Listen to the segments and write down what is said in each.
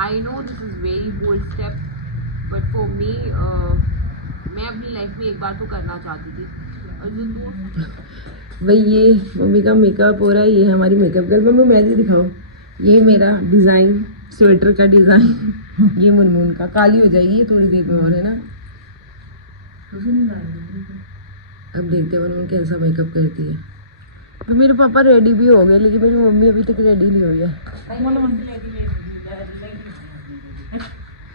I know this is very bold step, but for me मैं अपनी life में एक बार तो करना चाहती थी। और जो तू भाई, ये मम्मी का मेकअप हो रहा है, ये हमारी मेकअप गर्ल। मम्मी मेहंदी दिखाओ। ये मेरा डिज़ाइन, स्वेटर का डिज़ाइन ये मुनमुन का। काली हो जाएगी ये थोड़ी देर में और, है ना। अब देखते हैं मुनमुन कैसा मेकअप करती है। तो मेरे पापा रेडी भी हो गए, लेकिन मेरी मम्मी अभी तक रेडी नहीं हुई है।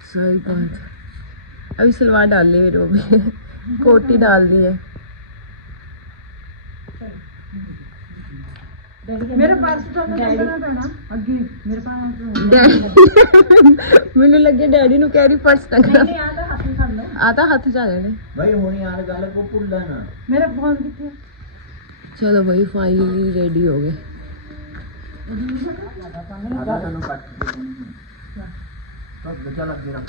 सही बात। अभी सलवार डाल ली मेरी मम्मी कोटी डाल दी है। मेरे पास मैंने लगे डैडी नु कह रही फर्स्ट टंगना आता हाथ जा जाने भाई होनी यार गल को भूलना ना। मेरा फोन कितने। चलो भाई फाइनली रेडी हो गए।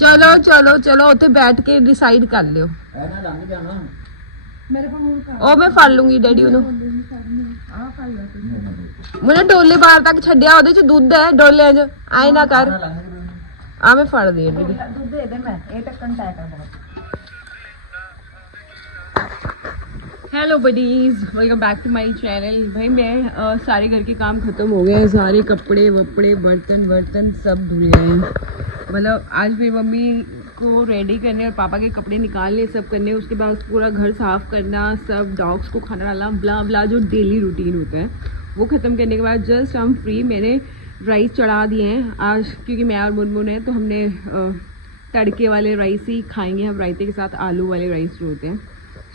चलो चलो चलो उत्ते बैठ के डिसाइड कर लियो। ओ मैं फड़ लूंगी डैडी उन्हें। मुझे डोले बाहर तक छड्डिया, ओदे च दुध है डोले च, आए ना कर। आ मैं फड़ दी डैडी। दूध दे दे, मैं ये टक्कन टाइट है बहुत। Hello buddies, welcome back to my channel. भाई मैं सारे घर के काम ख़त्म हो गए हैं, सारे कपड़े वपड़े बर्तन सब धुल गए हैं। मतलब आज मेरी मम्मी को रेडी करने और पापा के कपड़े निकालने सब करने, उसके बाद पूरा घर साफ़ करना, सब डॉग्स को खाना डालना, ब्ला ब्ला जो डेली रूटीन होता है वो ख़त्म करने के बाद जस्ट हम फ्री। मैंने राइस चढ़ा दिए हैं आज, क्योंकि मैं और मुनमुन है तो हमने तड़के वाले राइस ही खाएंगे हम, रायते के साथ आलू वाले राइस जो होते हैं।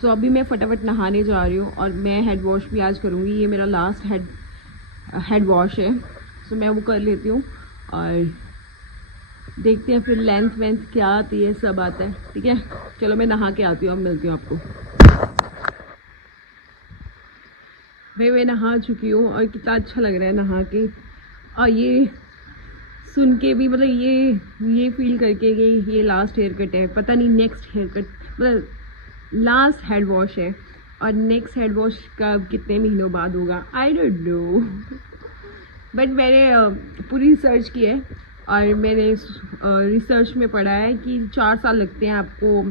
सो अभी मैं फटाफट नहाने जा रही हूँ और मैं हेड वॉश भी आज करूँगी। ये मेरा लास्ट हेड वॉश है, सो मैं वो कर लेती हूँ और देखते हैं फिर लेंथ वेंथ क्या आती है, सब आता है। ठीक है, चलो मैं नहा के आती हूँ, अब मिलती हूँ आपको। भाई मैं नहा चुकी हूँ और कितना अच्छा लग रहा है नहा के, और ये सुन के भी, मतलब ये फील करके कि ये लास्ट हेयर कट है। पता नहीं नेक्स्ट हेयर कट, मतलब लास्ट हेड वॉश है और नेक्स्ट हेड वॉश का कितने महीनों बाद होगा, आई डोंट नो। बट मैंने पूरी रिसर्च की है और मैंने रिसर्च में पढ़ा है कि 4 साल लगते हैं आपको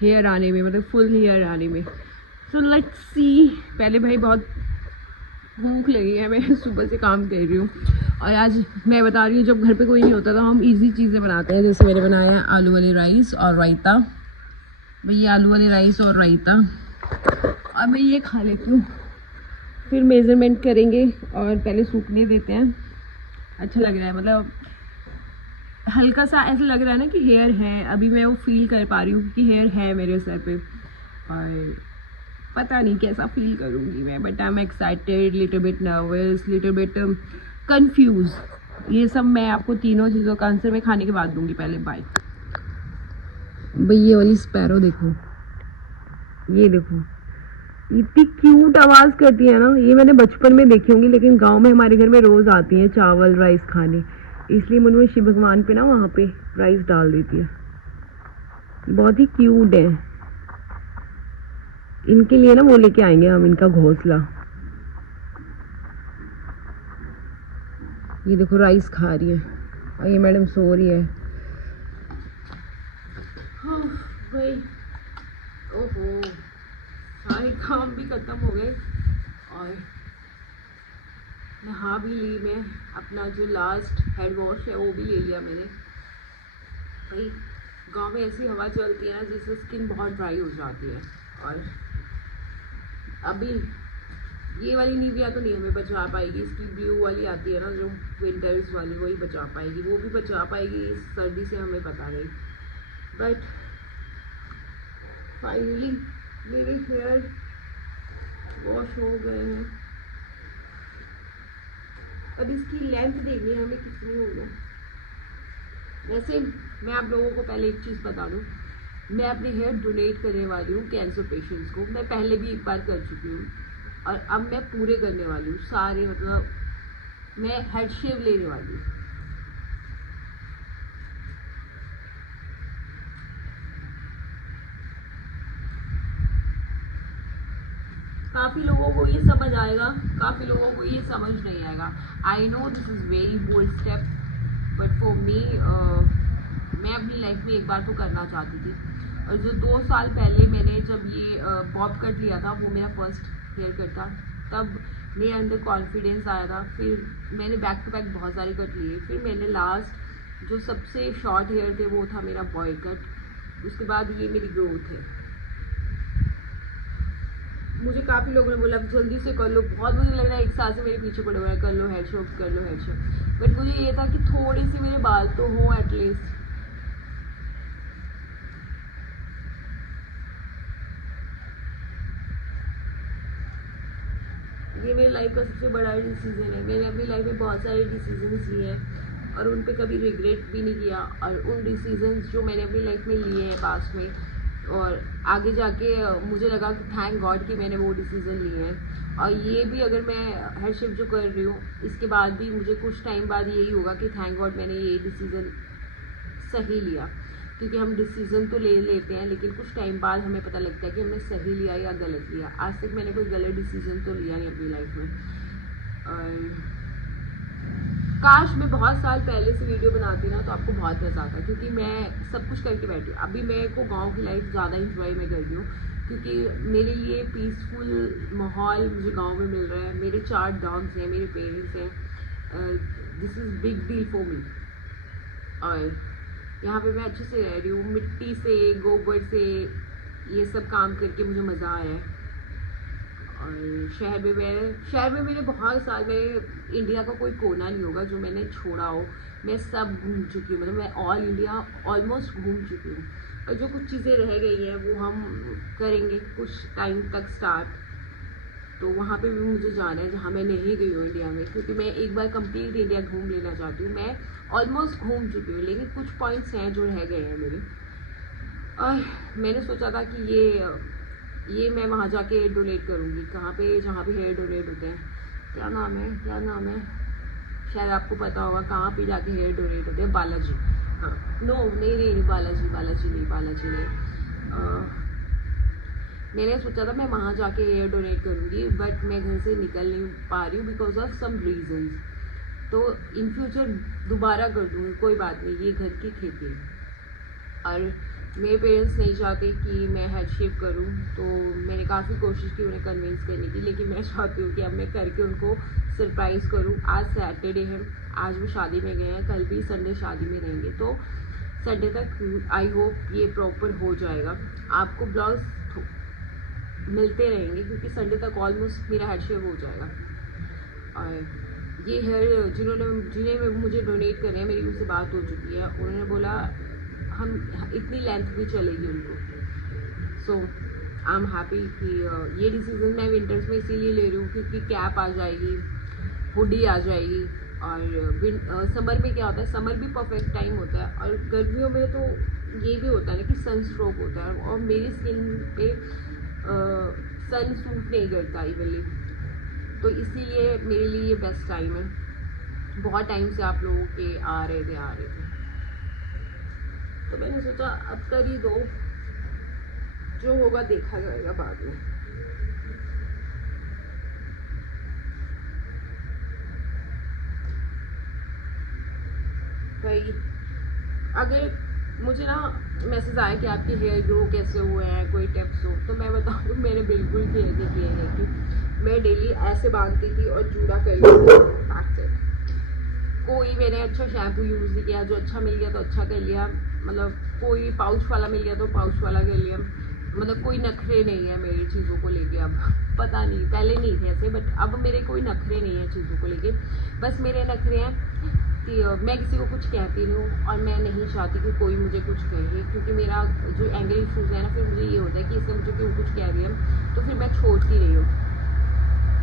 हेयर आने में, मतलब फुल हेयर आने में। So let's see. पहले भाई बहुत भूख लगी है, मैं सुबह से काम कर रही हूँ और आज मैं बता रही हूँ जब घर पे कोई नहीं होता तो हम इजी चीज़ें बनाते हैं। जैसे मैंने बनाया है आलू वाले राइस और रायता। भैया आलू वाले राइस और रायता, और मैं ये खा लेती हूँ, फिर मेज़रमेंट करेंगे और पहले सूखने देते हैं। अच्छा लग रहा है, मतलब हल्का सा ऐसा लग रहा है ना कि हेयर है, अभी मैं वो फील कर पा रही हूँ कि हेयर है मेरे सर पे, और पता नहीं कैसा फील करूँगी मैं, but I am excited, little bit nervous, little bit confuse. ये सब मैं आपको तीनों चीज़ों का आंसर मैं खाने के बाद दूँगी। पहले बाय। भाई ये वाली स्पैरो देखो, ये देखो इतनी क्यूट आवाज़ करती है ना। ये मैंने बचपन में देखी होंगी, लेकिन गांव में हमारे घर में रोज़ आती हैं चावल राइस खाने, इसलिए मुझे शिव भगवान पे ना वहाँ पे राइस डाल देती है। बहुत ही क्यूट है। इनके लिए ना वो लेके आएंगे हम, इनका घोंसला। ये देखो राइस खा रही है और ये मैडम सो रही है। ओहो, सारे काम भी खत्म हो गए और नहा भी ली मैं। अपना जो लास्ट हेड वॉश है वो भी ले लिया मैंने। भाई गांव में ऐसी हवा चलती है ना जिससे स्किन बहुत ड्राई हो जाती है, और अभी ये वाली निविया तो नहीं हमें बचा पाएगी, इसकी ब्लू वाली आती है ना जो विंटर्स वाली, वही बचा पाएगी। वो भी बचा पाएगी इस सर्दी से, हमें पता नहीं। बट फाइनली मेरे हेयर वॉश हो गए हैं। अब इसकी लेंथ देखनी है हमें कितनी होगा। वैसे मैं आप लोगों को पहले एक चीज़ बता दूं, मैं अपने हेयर डोनेट करने वाली हूँ कैंसर पेशेंट्स को। मैं पहले भी एक बार कर चुकी हूँ और अब मैं पूरे करने वाली हूँ सारे, मतलब मैं हेड शेव लेने वाली हूँ। काफ़ी लोगों को ये समझ आएगा, काफ़ी लोगों को ये समझ नहीं आएगा। I know this is very bold step, but for me मैं अपनी लाइफ में एक बार तो करना चाहती थी। और जो 2 साल पहले मैंने जब ये बॉब कट लिया था, वो मेरा फर्स्ट हेयर कट था, तब मेरे अंदर कॉन्फिडेंस आया था। फिर मैंने बैक टू बैक बहुत सारे कट लिए। फिर मैंने लास्ट जो सबसे शॉर्ट हेयर थे वो था मेरा बॉय कट। उसके बाद ये मेरी ग्रोथ है। मुझे काफ़ी लोगों ने बोला जल्दी से कर लो, बहुत मुझे लग रहा है 1 साल से मेरे पीछे पड़े हुए हैं, कर लो हेयर शॉप, कर लो हेयर शॉप। बट मुझे ये था कि थोड़ी सी मेरे बाल तो हों एटलीस्ट। ये मेरी लाइफ का सबसे बड़ा डिसीजन है। मैंने अपनी लाइफ में बहुत सारे डिसीजंस लिए हैं और उन पे कभी रिग्रेट भी नहीं किया। और उन डिसीजंस जो मैंने अपनी लाइफ में लिए हैं पास्ट में, और आगे जाके मुझे लगा कि थैंक गॉड कि मैंने वो डिसीज़न लिए हैं। और ये भी अगर मैं हेयर शिफ्ट जो कर रही हूँ, इसके बाद भी मुझे कुछ टाइम बाद यही होगा कि थैंक गॉड मैंने ये डिसीज़न सही लिया। क्योंकि हम डिसीज़न तो ले लेते हैं, लेकिन कुछ टाइम बाद हमें पता लगता है कि हमने सही लिया या गलत लिया। आज तक मैंने कोई गलत डिसीज़न तो लिया नहीं अपनी लाइफ में। और काश मैं बहुत साल पहले से वीडियो बनाती ना, तो आपको बहुत मज़ा आता, क्योंकि मैं सब कुछ करके बैठी हूँ। अभी मेरे को गांव की लाइफ ज़्यादा इंजॉय मैं कर रही हूँ, क्योंकि मेरे लिए पीसफुल माहौल मुझे गांव में मिल रहा है। मेरे 4 डॉग्स हैं, मेरे पेरेंट्स हैं। This is big deal for me. और यहाँ पे मैं अच्छे से रह रही हूँ, मिट्टी से, गोबर से, ये सब काम करके मुझे मज़ा आया है। और शहर में मेरे बहुत साल, मेरे इंडिया का कोई कोना नहीं होगा जो मैंने छोड़ा हो। मैं सब घूम चुकी हूँ, मतलब मैं ऑल इंडिया ऑलमोस्ट घूम चुकी हूँ। और जो कुछ चीज़ें रह गई हैं वो हम करेंगे कुछ टाइम तक स्टार्ट। तो वहाँ पे भी मुझे जाना है जहाँ मैं नहीं गई हूँ इंडिया में, क्योंकि मैं एक बार कंप्लीट इंडिया घूम लेना चाहती हूँ। मैं ऑलमोस्ट घूम चुकी हूँ, लेकिन कुछ पॉइंट्स हैं जो रह गए हैं मेरे। और मैंने सोचा था कि ये मैं वहाँ जाके डोनेट करूँगी। कहाँ पे? जहाँ पे हेयर डोनेट होते हैं। क्या नाम है, शायद आपको पता होगा कहाँ पे जाके हेयर डोनेट होते हैं। बालाजी। हाँ, नो नहीं, बालाजी नहीं। मैंने सोचा था मैं वहाँ जाके हेयर डोनेट करूँगी, बट मैं घर से निकल नहीं पा रही हूँ बिकॉज ऑफ सम रीजंस। तो इन फ्यूचर दोबारा कर दूँगी, कोई बात नहीं, ये घर की खेती है। और मेरे पेरेंट्स नहीं चाहते कि मैं हेड शेप करूं, तो मैंने काफ़ी कोशिश की उन्हें कन्विंस करने की, लेकिन मैं चाहती हूँ कि अब मैं करके उनको सरप्राइज़ करूं। आज सैटरडे है, आज वो शादी में गए हैं, कल भी संडे शादी में रहेंगे, तो संडे तक आई होप ये प्रॉपर हो जाएगा। आपको ब्लाउज मिलते रहेंगे क्योंकि संडे तक ऑलमोस्ट मेरा हेड शेप हो जाएगा। और ये हेयर जिन्हें मुझे डोनेट करने हैं, मेरी उनसे बात हो चुकी है। उन्होंने बोला हम इतनी लेंथ भी चलेगी उनको। सो आई एम हैप्पी कि ये डिसीज़न मैं विंटर्स में इसीलिए ले रही हूँ क्योंकि कैप आ जाएगी, हुडी आ जाएगी। और समर में क्या होता है, समर भी परफेक्ट टाइम होता है। और गर्मियों में तो ये भी होता है ना कि सन स्ट्रोक होता है, और मेरी स्किन पे सन सूट नहीं करता इवनली। तो इसीलिए मेरे लिए ये बेस्ट टाइम है। बहुत टाइम से आप लोगों के आ रहे थे, तो मैंने सोचा अब कर ही दो, जो होगा देखा जाएगा बाद में। भाई अगर मुझे ना मैसेज आया कि आपके हेयर ग्रो कैसे हुए हैं, कोई टिप्स हो, तो मैं बताऊँ तो मैंने बिल्कुल केयर नहीं किए हैं कि मैं डेली ऐसे बांधती थी और जूड़ा कर लेती थी। कोई मैंने अच्छा शैम्पू यूज़ नहीं किया, जो अच्छा मिल गया तो अच्छा कर लिया। मतलब कोई पाउच वाला मिल गया तो पाउच वाला कर लिया। मतलब कोई नखरे नहीं है मेरी चीज़ों को लेके। अब पता नहीं, पहले नहीं थे ऐसे, बट अब मेरे कोई नखरे नहीं है चीज़ों को लेके। बस मेरे नखरे हैं कि मैं किसी को कुछ कहती नहीं हूँ, और मैं नहीं चाहती कि कोई मुझे कुछ कहे, क्योंकि मेरा जो एंगल इशूज़ है ना, फिर मुझे ये होता है कि इसने मुझे क्यों कुछ कह दिया, तो फिर मैं छोड़ती नहीं हूँ।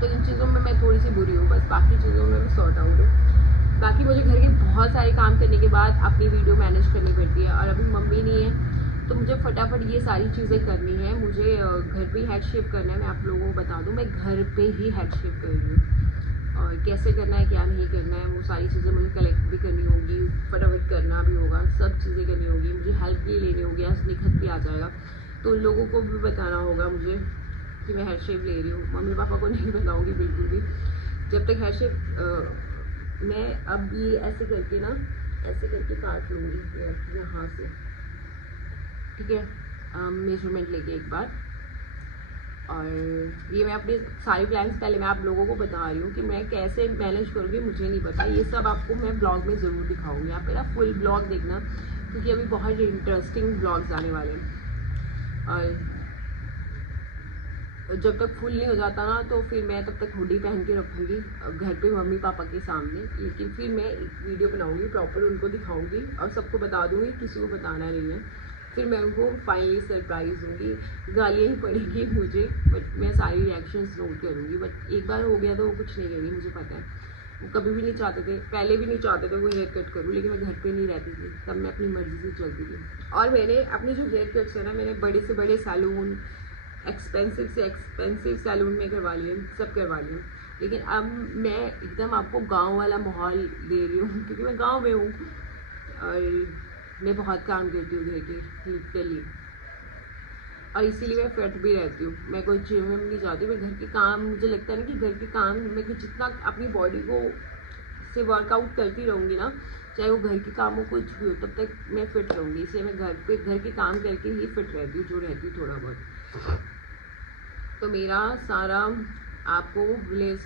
तो इन चीज़ों में मैं थोड़ी सी बुरी हूँ, बस बाकी चीज़ों में मैं सॉर्ट आउट हूँ। बाकी मुझे घर के बहुत सारे काम करने के बाद अपनी वीडियो मैनेज करनी पड़ती है, और अभी मम्मी नहीं है तो मुझे फटाफट ये सारी चीज़ें करनी है। मुझे घर पे हेड शेप करना है। मैं आप लोगों को बता दूं, मैं घर पे ही हेड शेप कर रही हूँ, और कैसे करना है क्या नहीं करना है वो सारी चीज़ें मुझे कलेक्ट भी करनी होगी, फटाफट करना भी होगा, सब चीज़ें करनी होगी। मुझे हेल्प भी लेनी होगी, आज निखत भी आ जाएगा, तो उन लोगों को भी बताना होगा मुझे कि मैं हेड शेप ले रही हूँ। मम्मी पापा को नहीं बताऊँगी बिल्कुल भी, जब तक हेड शेप मैं अब ये ऐसे करके ना ऐसे करके काट लूँगी यहाँ से, ठीक है, मेजरमेंट लेके एक बार। और ये मैं अपने सारे प्लान्स पहले मैं आप लोगों को बता रही हूँ कि मैं कैसे मैनेज करूँगी, मुझे नहीं पता। ये सब आपको मैं ब्लॉग में ज़रूर दिखाऊंगी, आप मेरा फुल ब्लॉग देखना, क्योंकि अभी बहुत इंटरेस्टिंग ब्लॉग्स आने वाले हैं। और जब तक फुल नहीं हो जाता ना, तो फिर मैं तब तक हुडी पहन के रखूँगी घर पे मम्मी पापा के सामने, लेकिन फिर मैं एक वीडियो बनाऊँगी प्रॉपर, उनको दिखाऊँगी और सबको बता दूँगी, किसी को बताना नहीं है। फिर मैं उनको फाइनली सरप्राइज़ दूँगी, गालियाँ ही पड़ेगी मुझे, बट मैं सारी रिएक्शंस नोट करूँगी। बट एक बार हो गया तो वो कुछ नहीं करेंगी, मुझे पता है। वो कभी भी नहीं चाहते थे, पहले भी नहीं चाहते थे वो हेयर कट करूँ, लेकिन मैं घर पे नहीं रहती थी, तब मैं अपनी मर्ज़ी से चलती थी। और मैंने अपने जो हेयर कट्स है ना, मैंने बड़े से बड़े सैलून, एक्सपेंसिव से एक्सपेंसिव सैलून में करवा लिए, सब करवा लिए। लेकिन अब मैं एकदम आपको गाँव वाला माहौल दे रही हूँ, क्योंकि मैं गाँव में हूँ और मैं बहुत काम करती हूँ घर के लिए, और इसीलिए मैं फिट भी रहती हूँ। मैं कोई जिम में नहीं जाती, मैं घर के काम, मुझे लगता है ना कि घर के काम मैं जितना अपनी बॉडी को से वर्कआउट करती रहूँगी ना, चाहे वो घर के काम हो कुछ भी हो, तब तक मैं फिट रहूँगी। इसलिए मैं घर के काम करके ही फिट रहती हूँ, जो रहती हूँ थोड़ा बहुत। तो मेरा सारा आपको हेयर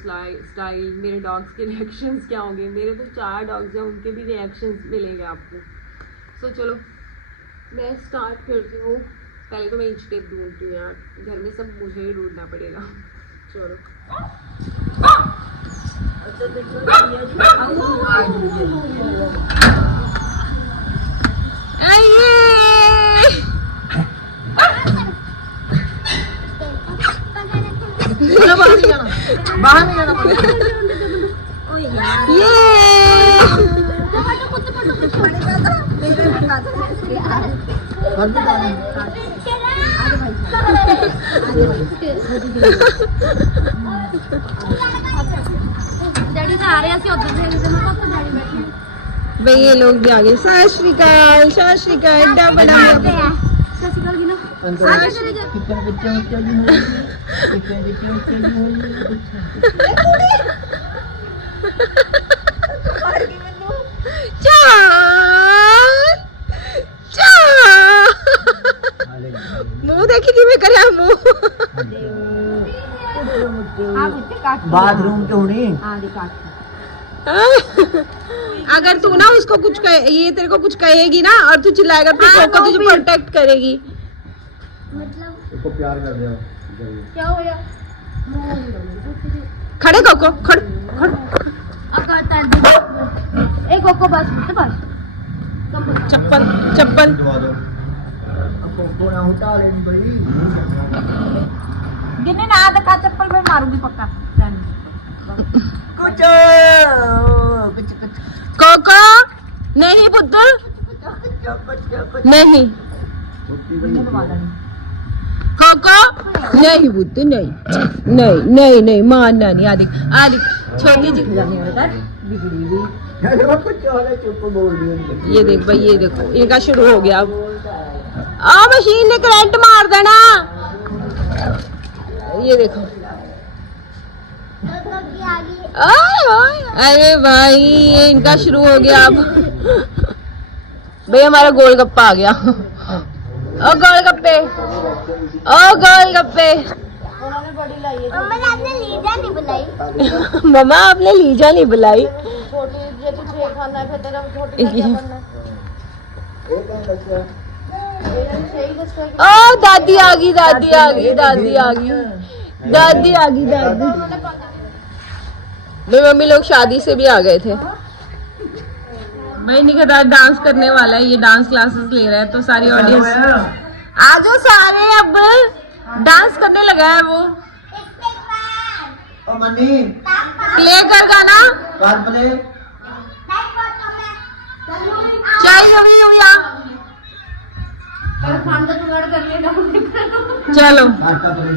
स्टाइल, मेरे डॉग्स के रिएक्शंस क्या होंगे, मेरे तो 4 डॉग्स हैं, उनके भी रिएक्शंस मिलेंगे आपको। सो चलो मैं स्टार्ट करती हूँ। पहले तो मैं इंच टेप ढूंढती हूँ यार, घर में सब मुझे ही ढूंढना पड़ेगा। चलो बाहर नहीं जाना भाई ये लोग भी आ गए। सत श्री अकाल, सत श्री अकाल। एकदम बड़ा मुंह देखी कि मैं करे मुंह बाथरूम चोड़ी। अगर तू ना उसको कुछ ये तेरे को कुछ कहेगी ना और तू चिल्लाएगा तो कोको तुझे प्रोटेक्ट करेगी। मतलब उसको प्यार कर दो। क्या हो गया? खड़े कोको, खड़ खड़ एक कोको बस बस चप्पल चप्पल दवा दो। अब कोको ना उठा लेनी भाई। गिने ना आधा चप्पल में मारूंगी पक्का। कुछ कोको नहीं पुत्र नहीं, कोको नहीं पुत्र नहीं नहीं नहीं नहीं मानना नहीं। आदि आदि छोटी जी बिगड़ी हुई चुप बोल रही। ये देख भाई, ये देखो इनका शुरू हो गया। आ मशीन ने करंट मार देना। ये देखो अरे भाई ये इनका शुरू हो गया। अब भाई हमारा गोलगप्पा आ गया। ओ गोलगप्पे, ओ गोलगप्पे। उन्होंने बड़ी लाई है। मम्मा आपने लीजा नहीं बुलाई। मम्मा आपने लीजा नहीं बुलाई। छोटी जे तू छे खाना है फिर तेरा छोटी का क्या करना है? ओ दादी आ गई, दादी आ गई, दादी आ गई, दादी आ गई, दादी। मेरी मम्मी लोग शादी से भी आ गए थे। भाई निखत डांस करने वाला है, ये डांस क्लासेस ले रहा है, तो सारी ऑडियंस आ जाओ सारे। अब डांस करने लगा है वो। ओ मनी प्ले कर गाना, कर प्ले। चाहिए भी हुआ। खान का जुगाड़ कर लेना। चलो आटा प्ले।